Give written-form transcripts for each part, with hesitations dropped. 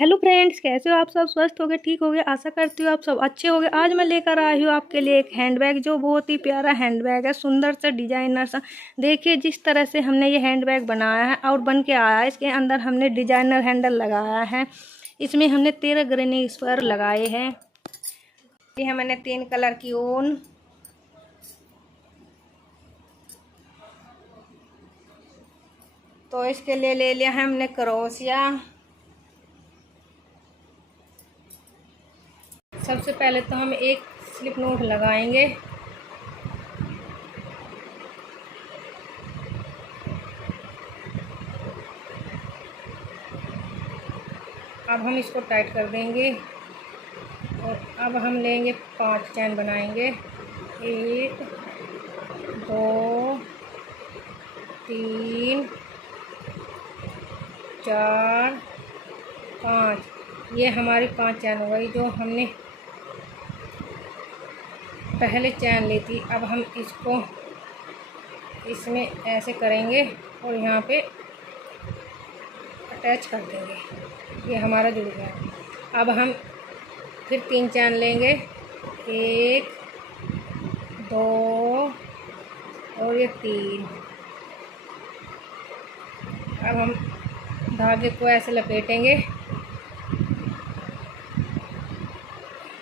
Hello friends, कैसे हो आप सब? स्वस्थ होगे, ठीक होगे? आशा करती हूँ आप सब अच्छे होगे। आज मैं लेकर आई हूँ आपके लिए एक हैंडबैग, जो बहुत ही प्यारा हैंडबैग है, सुंदर सा डिजाइनर सा। देखिए जिस तरह से हमने ये हैंडबैग बनाया है और बन के आया है। इसके अंदर हमने डिजाइनर हैंडल लगाया है। इसमें हमने 13 ग्रेनी स्क्वायर लगाए हैं। ये है मैंने 3 कलर की ऊन, तो इसके लिए ले लिया है हमने क्रोशिया। सबसे पहले तो हम एक स्लिप नोट लगाएंगे। अब हम इसको टाइट कर देंगे और अब हम लेंगे 5 चैन बनाएंगे। 1 2 3 4 5। ये हमारी 5 चैन हो गई। जो हमने पहले चैन ली थी, अब हम इसको इसमें ऐसे करेंगे और यहाँ पे अटैच कर देंगे। ये हमारा जुड़ गया। अब हम फिर 3 चैन लेंगे, 1 2 और ये 3। अब हम धागे को ऐसे लपेटेंगे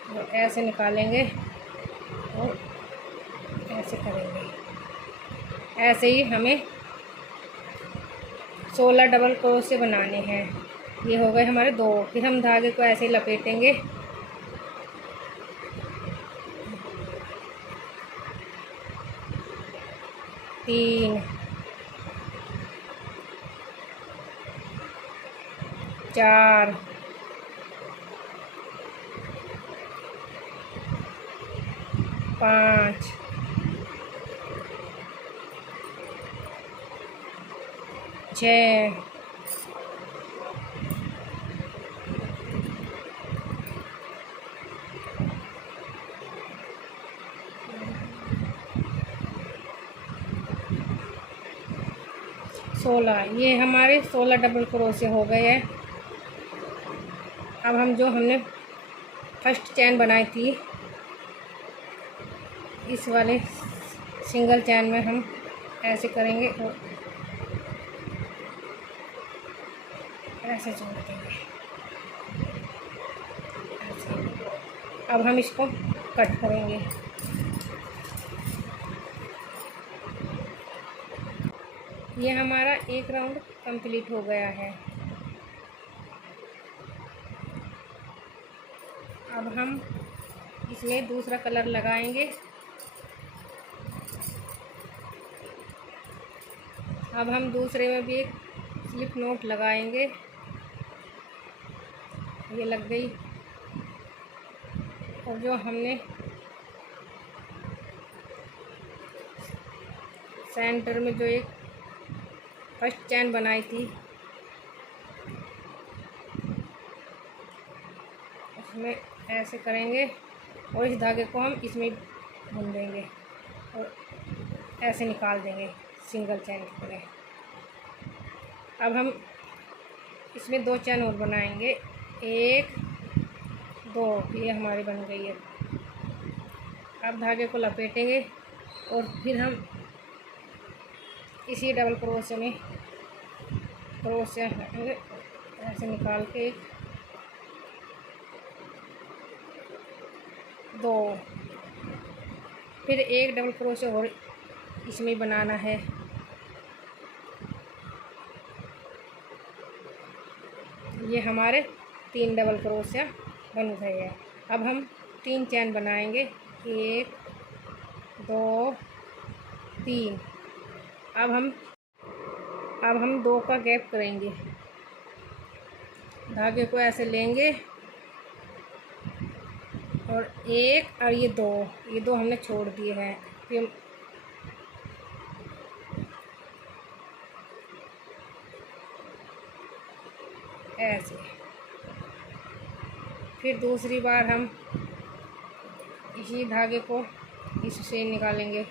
और ऐसे निकालेंगे और ऐसे करेंगे। ऐसे ही हमें 16 डबल क्रोशे बनाने हैं। ये हो गए हमारे 2। फिर हम धागे को ऐसे ही लपेटेंगे, तीन 4 5 6 16। ये हमारे 16 डबल क्रोशे हो गए हैं। अब हम जो हमने फर्स्ट चैन बनाई थी, इस वाले सिंगल चैन में हम ऐसे करेंगे और ऐसे जोड़ देंगे ऐसे। अब हम इसको कट करेंगे। ये हमारा एक राउंड कंप्लीट हो गया है। अब हम इसमें दूसरा कलर लगाएंगे। अब हम दूसरे में भी एक स्लिप नोट लगाएंगे। ये लग गई। और जो हमने सेंटर में जो एक फर्स्ट चैन बनाई थी, उसमें ऐसे करेंगे और इस धागे को हम इसमें बुन देंगे और ऐसे निकाल देंगे सिंगल चैन की तरह। अब हम इसमें 2 चैन और बनाएंगे, 1 2। ये हमारी बन गई है। अब धागे को लपेटेंगे और फिर हम इसी डबल क्रोशे में क्रोशे ऐसे निकाल के 2, फिर एक डबल क्रोशे और इसमें बनाना है। ये हमारे 3 डबल क्रोशिया बन गए हैं। अब हम 3 चैन बनाएंगे, 1 2 3। अब हम 2 का गैप करेंगे। धागे को ऐसे लेंगे और 1 और ये 2 हमने छोड़ दिए हैं। फिर ऐसे, फिर दूसरी बार हम इसी धागे को इससे निकालेंगे।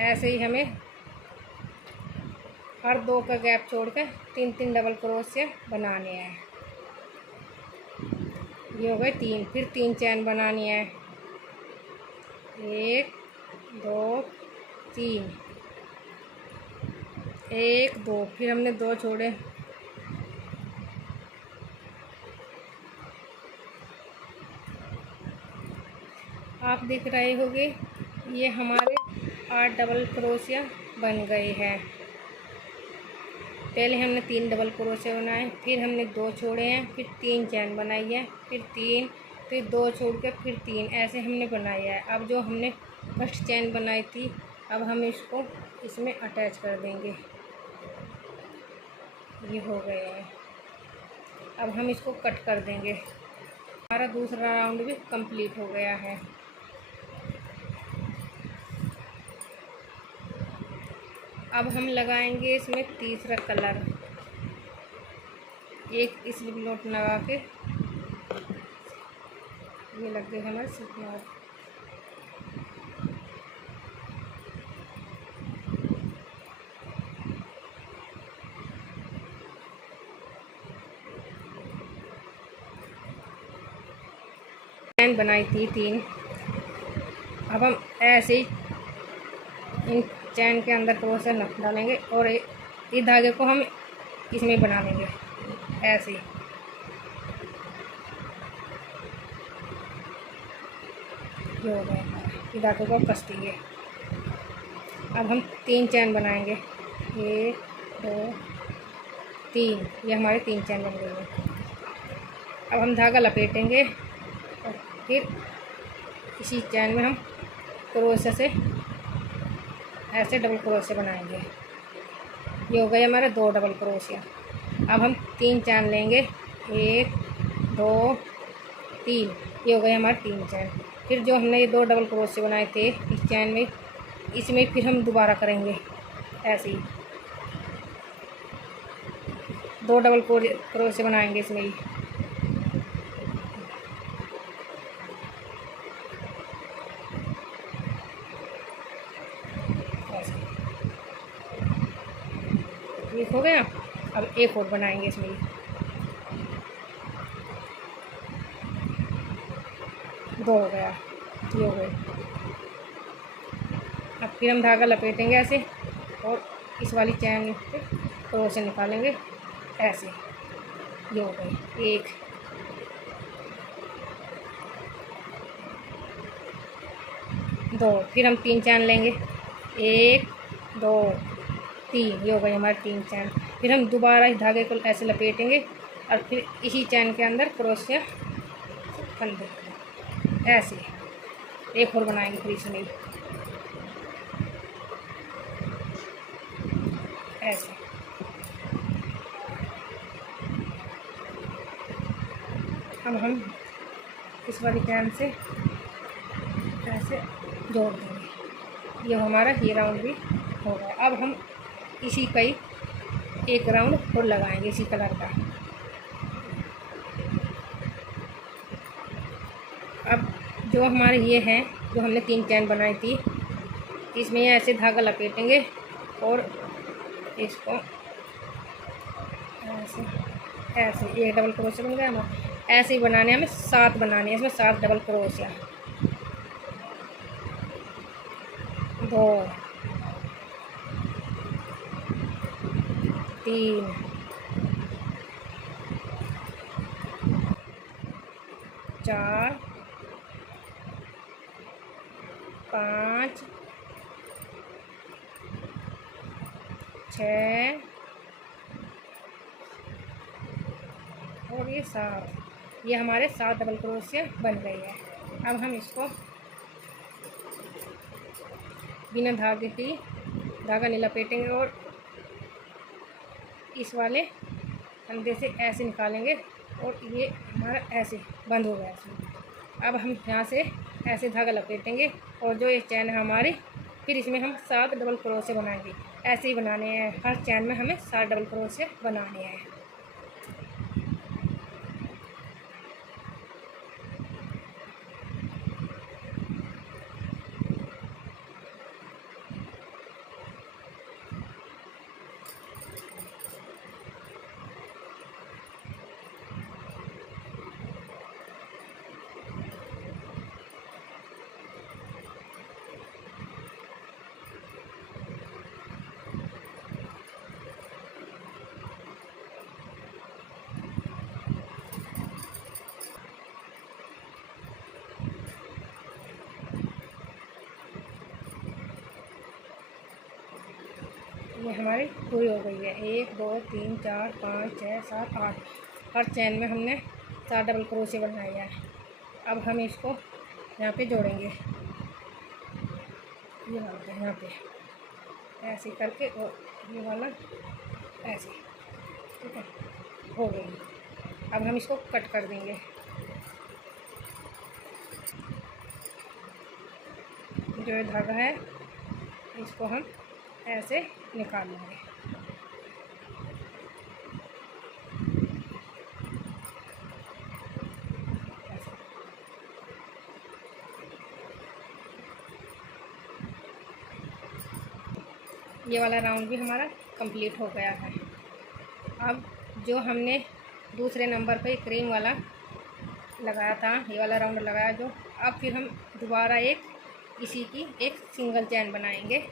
ऐसे ही हमें हर 2 का गैप छोड़ कर 3 3 डबल क्रोशिया बनाने हैं। ये हो गए 3। फिर 3 चैन बनानी है, 1 2 3, 1 2, फिर हमने 2 छोड़े, आप देख रहे होंगे ये हमारे 8 डबल क्रोशिया बन गए हैं। पहले हमने 3 डबल क्रोशिया बनाए, फिर हमने 2 छोड़े हैं, फिर 3 चैन बनाई है, फिर 3, फिर 2 छोड़ के फिर 3, ऐसे हमने बनाया है। अब जो हमने फर्स्ट चैन बनाई थी, अब हम इसको इसमें अटैच कर देंगे। ये हो गए हैं। अब हम इसको कट कर देंगे। हमारा दूसरा राउंड भी कंप्लीट हो गया है। अब हम लगाएंगे इसमें तीसरा कलर, एक स्लिप नॉट लगा के, ये लग गए हमारे स्लिप नॉट। चैन बनाई थी 3, अब हम ऐसे ही इन चैन के अंदर क्रोशिया नक डालेंगे और इस धागे को हम इसमें बना लेंगे ऐसे ही। ये हो गया, इस धागे को कस देंगे। अब हम 3 चैन बनाएंगे, 1 2 3, ये हमारे 3 चैन बन गए हैं। अब हम धागा लपेटेंगे और फिर इसी चैन में हम क्रोशिया से ऐसे डबल क्रोशिया बनाएंगे। ये हो गए हमारे 2 डबल क्रोशिया। अब हम 3 चैन लेंगे, 1 2 3, ये हो गए हमारे 3 चैन। फिर जो हमने ये 2 डबल क्रोशिया बनाए थे इस चैन में, इसमें फिर हम दोबारा करेंगे ऐसे ही 2 डबल क्रोशिया बनाएंगे इसमें ही। एक हो गया, अब एक और बनाएंगे इसमें, 2 हो गया, ये हो गए। अब फिर हम धागा लपेटेंगे ऐसे और इस वाली चैन पे क्रोशिया निकालेंगे ऐसे। ये हो गए 1 2, फिर हम 3 चैन लेंगे, 1 2 3, ये हो गई हमारे 3 चैन। फिर हम दोबारा इस धागे को ऐसे लपेटेंगे और फिर इसी चैन के अंदर क्रोशिया फंद देंगे ऐसे। एक और बनाएंगे फिर इसमें ऐसे। अब हम इस वाली चैन से ऐसे जोड़ देंगे। ये हमारा ये राउंड भी हो गया। अब हम इसी का ही एक राउंड और लगाएंगे इसी कलर का। अब जो हमारे ये हैं, जो हमने 3 चैन बनाई थी, इसमें ऐसे धागा लपेटेंगे और इसको ऐसे ऐसे, एक डबल क्रोशिया बन गया ना। ऐसे ही बनाने हमें 7 बनाने हैं, इसमें 7 डबल क्रोशिया, 2 3 4 5 6 और ये 7, ये हमारे 7 डबल क्रोशिया बन गई है। अब हम इसको बिना धागे की, धागा नहीं लपेटेंगे और इस वाले फंदे से ऐसे निकालेंगे और ये हमारा ऐसे बंद हो गया इसमें। अब हम यहाँ से ऐसे धागा लपेटेंगे और जो ये चैन है हमारी, फिर इसमें हम 7 डबल क्रोशिया बनाएंगे। ऐसे ही बनाने हैं, हर चैन में हमें 7 डबल क्रोशिया बनाने हैं। हमारी पूरी हो गई है। 1 2 3 4 5 6 7 8, हर चैन में हमने 4 डबल क्रोशिया बनाया है। अब हम इसको यहाँ पे जोड़ेंगे, ये वाला यहाँ पे ऐसे करके, और ये वाला ऐसे, ठीक है, हो गई। अब हम इसको कट कर देंगे। जो ये धागा है इसको हम ऐसे निकाल लेंगे। ऐसे ये वाला राउंड भी हमारा कंप्लीट हो गया है। अब जो हमने दूसरे नंबर पे क्रीम वाला लगाया था, ये वाला राउंड लगाया जो, अब फिर हम दोबारा एक इसी की एक सिंगल चैन बनाएंगे।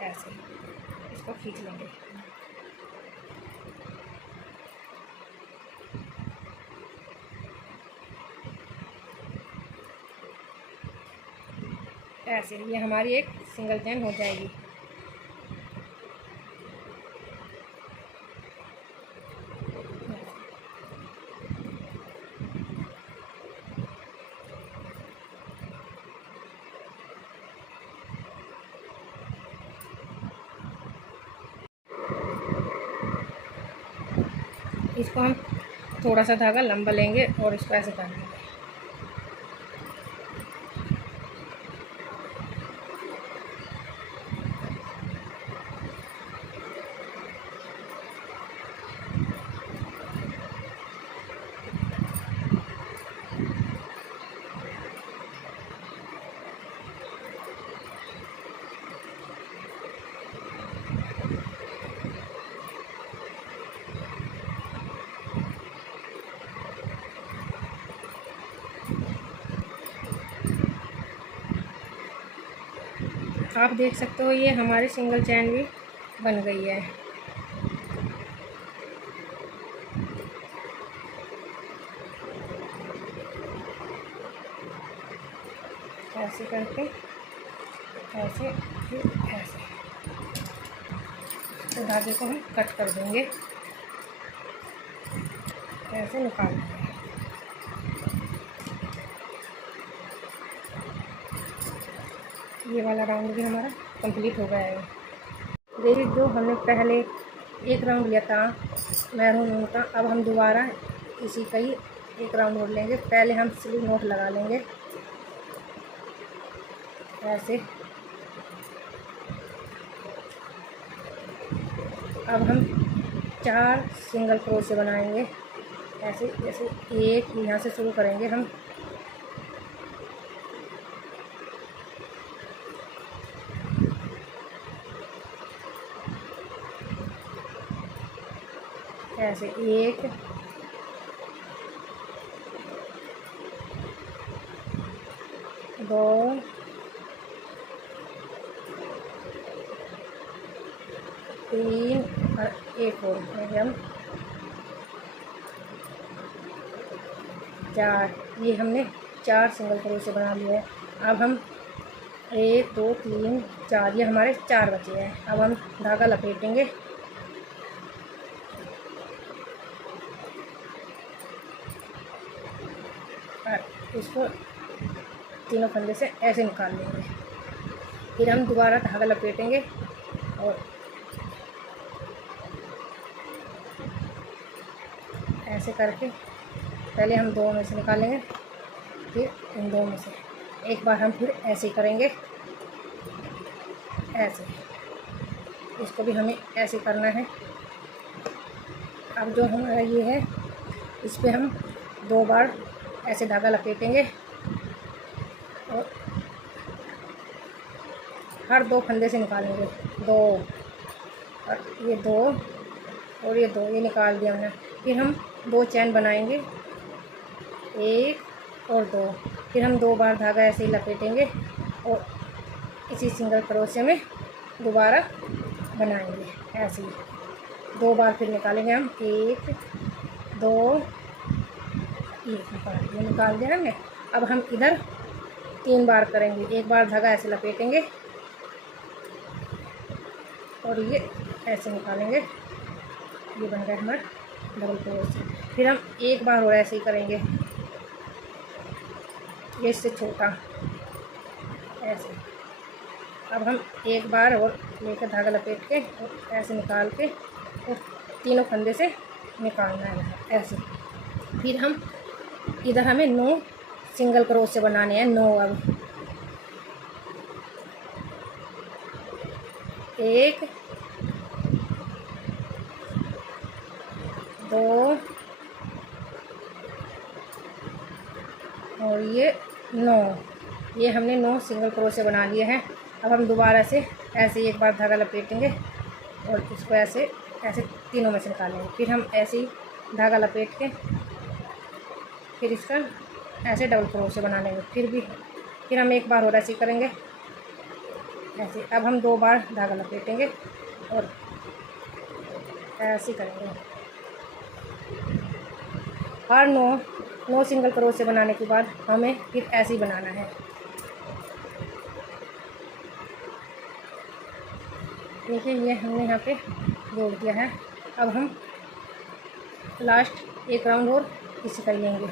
ऐसे इसको खींच लेंगे। ऐसे ये हमारी एक सिंगल चैन हो जाएगी। इसको हम थोड़ा सा धागा लंबा लेंगे और इसको ऐसे कर देंगे। आप देख सकते हो ये हमारी सिंगल चैन भी बन गई है। ऐसे करके ऐसे, फिर ऐसे, तो धागे को हम कट कर देंगे, ऐसे निकाल देंगे। ये वाला राउंड भी हमारा कंप्लीट हो गया है। देखिए जो हमने पहले एक राउंड लिया था मैरून ऊन का, अब हम दोबारा इसी का ही एक राउंड और लेंगे। पहले हम स्लीव नोट लगा लेंगे ऐसे। अब हम 4 सिंगल क्रोशे बनाएंगे ऐसे, जैसे एक यहाँ से शुरू करेंगे हम, ऐसे 1 2 3 और एक और हम 4, ये हमने 4 सिंगल क्रोशे बना लिए हैं। अब हम 1 2 3 4, ये हमारे 4 बचे हैं। अब हम धागा लपेटेंगे और इसको तीनों फंदे से ऐसे निकाल लेंगे। फिर हम दोबारा धागा लपेटेंगे और ऐसे करके पहले हम 2 में से निकालेंगे, फिर इन 2 में से एक बार हम फिर ऐसे ही करेंगे, ऐसे। इसको भी हमें ऐसे करना है। अब जो हमारा ये है इस पर हम 2 बार ऐसे धागा लपेटेंगे और हर 2 फंदे से निकालेंगे। 2 और ये 2 और ये 2, ये निकाल दिया हमने। फिर हम 2 चैन बनाएंगे, 1 और 2। फिर हम 2 बार धागा ऐसे ही लपेटेंगे और इसी सिंगल क्रोशे में दोबारा बनाएंगे ऐसे ही। 2 बार फिर निकालेंगे हम, 1 2 1 निकाल दिया हमने। अब हम इधर 3 बार करेंगे। 1 बार धागा ऐसे लपेटेंगे और ये ऐसे निकालेंगे। ये बन गया हमारा डबल क्रोशिया। फिर हम 1 बार और ऐसे ही करेंगे, ये इससे छोटा ऐसे। अब हम 1 बार और लेकर धागा लपेट के और ऐसे निकाल के और तीनों फंदे से निकालना है ऐसे। फिर हम इधर हमें 9 सिंगल क्रोशिया बनाने हैं, 9। अब 1 2 और ये 9, ये हमने 9 सिंगल क्रोशिया बना लिए हैं। अब हम दोबारा से ऐसे 1 बार धागा लपेटेंगे और इसको ऐसे ऐसे तीनों में से निकालेंगे। फिर हम ऐसे ही धागा लपेट के फिर इसका ऐसे डबल क्रोशिया बना लेंगे। फिर हम 1 बार और ऐसे ही करेंगे ऐसे। अब हम 2 बार धागा लपेटेंगे और ऐसे करेंगे। हर 9 सिंगल क्रोशिया बनाने के बाद हमें फिर ऐसे ही बनाना है। देखिए ये हमने यहाँ पे जोड़ दिया है। अब हम लास्ट 1 राउंड और इसे कर लेंगे।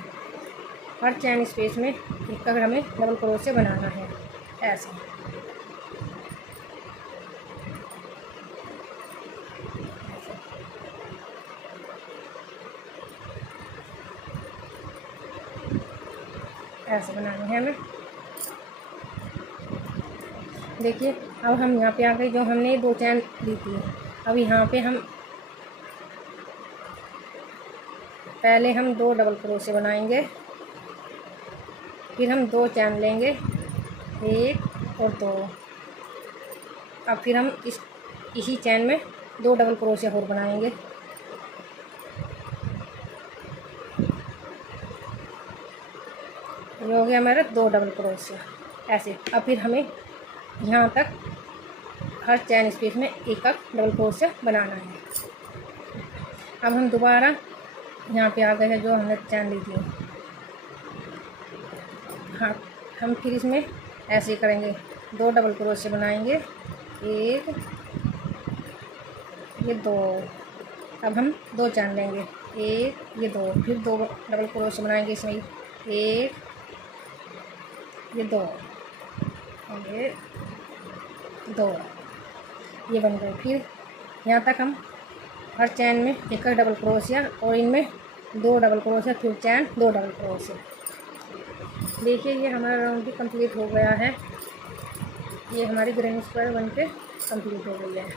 हर चैन स्पेस में एक अगर हमें डबल क्रोशिया बनाना है ऐसे। ऐसे बनाने हैं हमें। देखिए अब हम यहाँ पे आ गए। जो हमने 2 चैन ली थी, अब यहाँ पे हम पहले हम 2 डबल क्रोशिया बनाएंगे। फिर हम 2 चैन लेंगे, 1 और 2। अब फिर हम इसी चैन में 2 डबल क्रोशिया और बनाएंगे। ये हो गया हमारा 2 डबल क्रोशिया ऐसे। अब फिर हमें यहाँ तक हर चैन स्पेस में एक डबल क्रोशिया बनाना है। अब हम दोबारा यहाँ पे आ गए हैं जो हमने चैन ली थी। हाँ, हम फिर इसमें ऐसे ही करेंगे, 2 डबल क्रोशिया बनाएंगे, 1 ये 2। अब हम 2 चैन लेंगे, 1 ये 2। फिर 2 डबल क्रोशिया बनाएंगे इसमें, 1 ये 2 और ये 2। ये बन गए। फिर यहाँ तक हम हर चैन में एक डबल क्रोशिया और इनमें 2 डबल क्रोशिया, फिर चैन 2 डबल क्रोशिया। देखिए ये हमारा राउंड भी कंप्लीट हो गया है। ये हमारी ग्रैनी स्क्वायर बन के कंप्लीट हो गई है।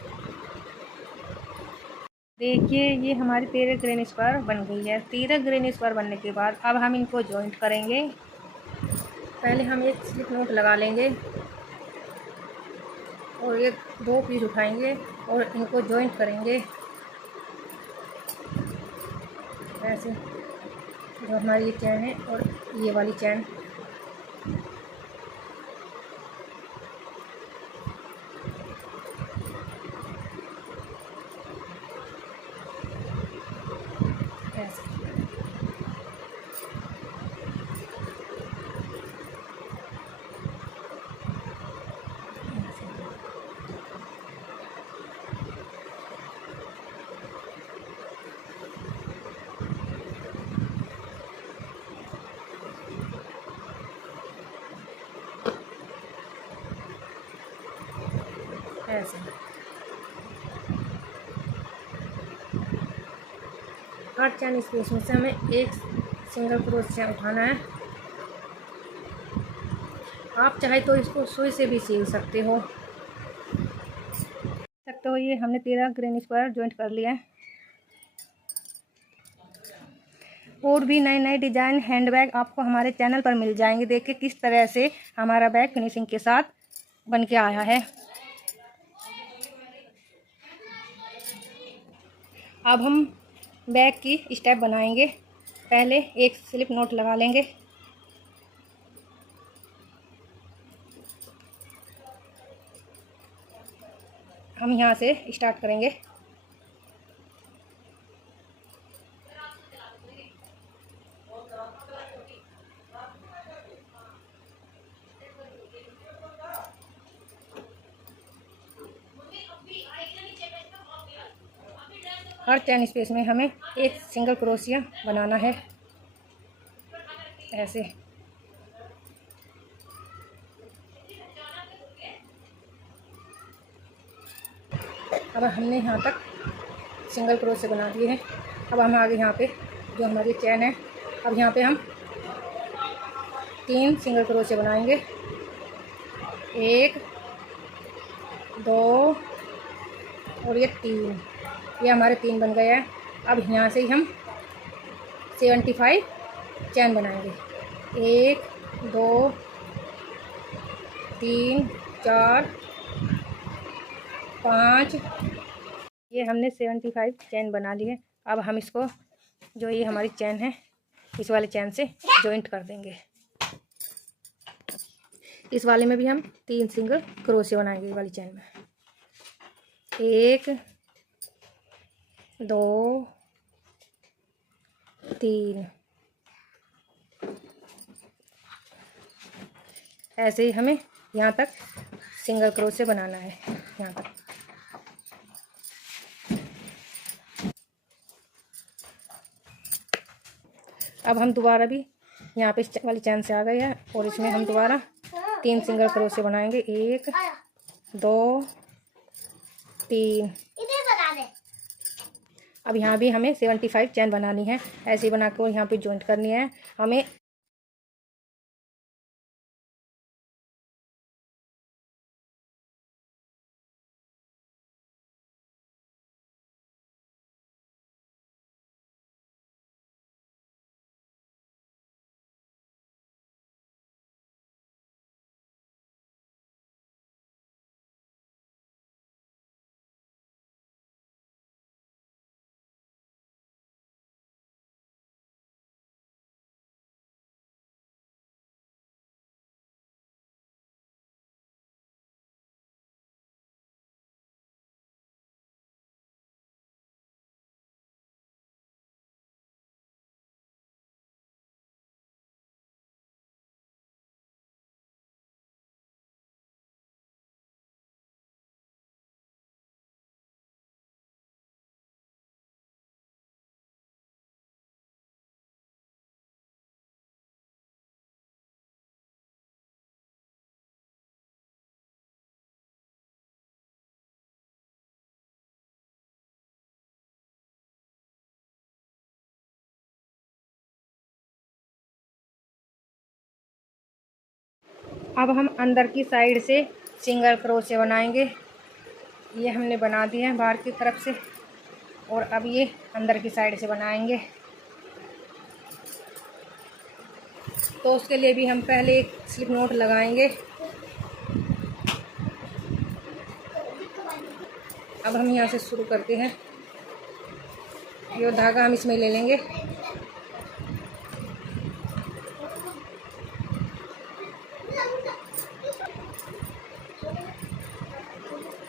देखिए ये हमारी 13 ग्रैनी स्क्वायर बन गई है। 13 ग्रैनी स्क्वायर बनने के बाद अब हम इनको जॉइंट करेंगे। पहले हम एक स्लिप नोट लगा लेंगे और ये 2 पीस उठाएंगे और इनको जॉइंट करेंगे ऐसे। जो हमारी ये चैन है और ये वाली चैन ऐसे। ऐसे हर चैन स्पेस में से हमें एक सिंगल क्रोशिया उठाना है। आप चाहे तो इसको सुई से भी सील सकते हो। ये हमने 13 ग्रैनी स्क्वायर जॉइंट कर लिया है। और भी नए नए डिजाइन हैंडबैग आपको हमारे चैनल पर मिल जाएंगे। देखिए किस तरह से हमारा बैग फिनिशिंग के साथ बन के आया है। अब हम बैग की स्टेप बनाएंगे। पहले एक स्लिप नोट लगा लेंगे, हम यहाँ से स्टार्ट करेंगे। हर चैन स्पेस में हमें एक सिंगल क्रोशिया बनाना है, ऐसे। अब हमने यहाँ तक सिंगल क्रोशिया बना दिए हैं। अब हम आगे यहाँ पे जो हमारी चैन है, अब यहाँ पे हम 3 सिंगल क्रोशिया बनाएंगे। 1 2 और ये 3, ये हमारे 3 बन गए हैं। अब यहाँ से ही हम 75 चैन बनाएंगे। 1 2 3 4 5, ये हमने 75 चैन बना ली है। अब हम इसको, जो ये हमारी चैन है, इस वाले चैन से जॉइंट कर देंगे। इस वाले में भी हम 3 सिंगल क्रोशिया बनाएंगे। ये वाली चैन में 1 2 3, ऐसे ही हमें यहाँ तक सिंगल क्रोशिया बनाना है, यहाँ तक। अब हम दोबारा भी यहाँ पे इस वाली चैन से आ गए हैं और इसमें हम दोबारा 3 सिंगल क्रोशिया बनाएंगे। 1 2 3। अब यहाँ भी हमें 75 चैन बनानी है, ऐसे ही बना के यहाँ पे जॉइंट करनी है हमें। अब हम अंदर की साइड से सिंगल क्रोशिया बनाएंगे। ये हमने बना दिए हैं बाहर की तरफ से, और अब ये अंदर की साइड से बनाएंगे। तो उसके लिए भी हम पहले एक स्लिप नॉट लगाएंगे। अब हम यहाँ से शुरू करते हैं। ये धागा हम इसमें ले लेंगे।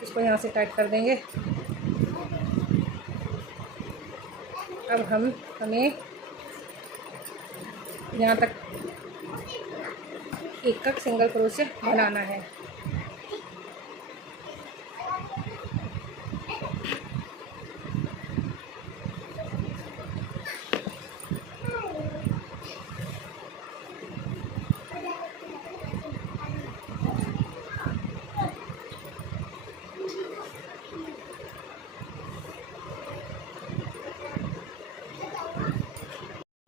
इसको यहाँ से टाइट कर देंगे। अब हमें यहाँ तक एक सिंगल क्रोशिया बनाना है।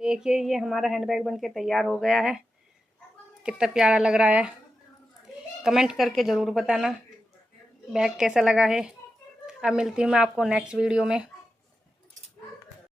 देखिए, ये हमारा हैंडबैग बनके तैयार हो गया है। कितना प्यारा लग रहा है। कमेंट करके ज़रूर बताना बैग कैसा लगा है। अब मिलती हूँ मैं आपको नेक्स्ट वीडियो में।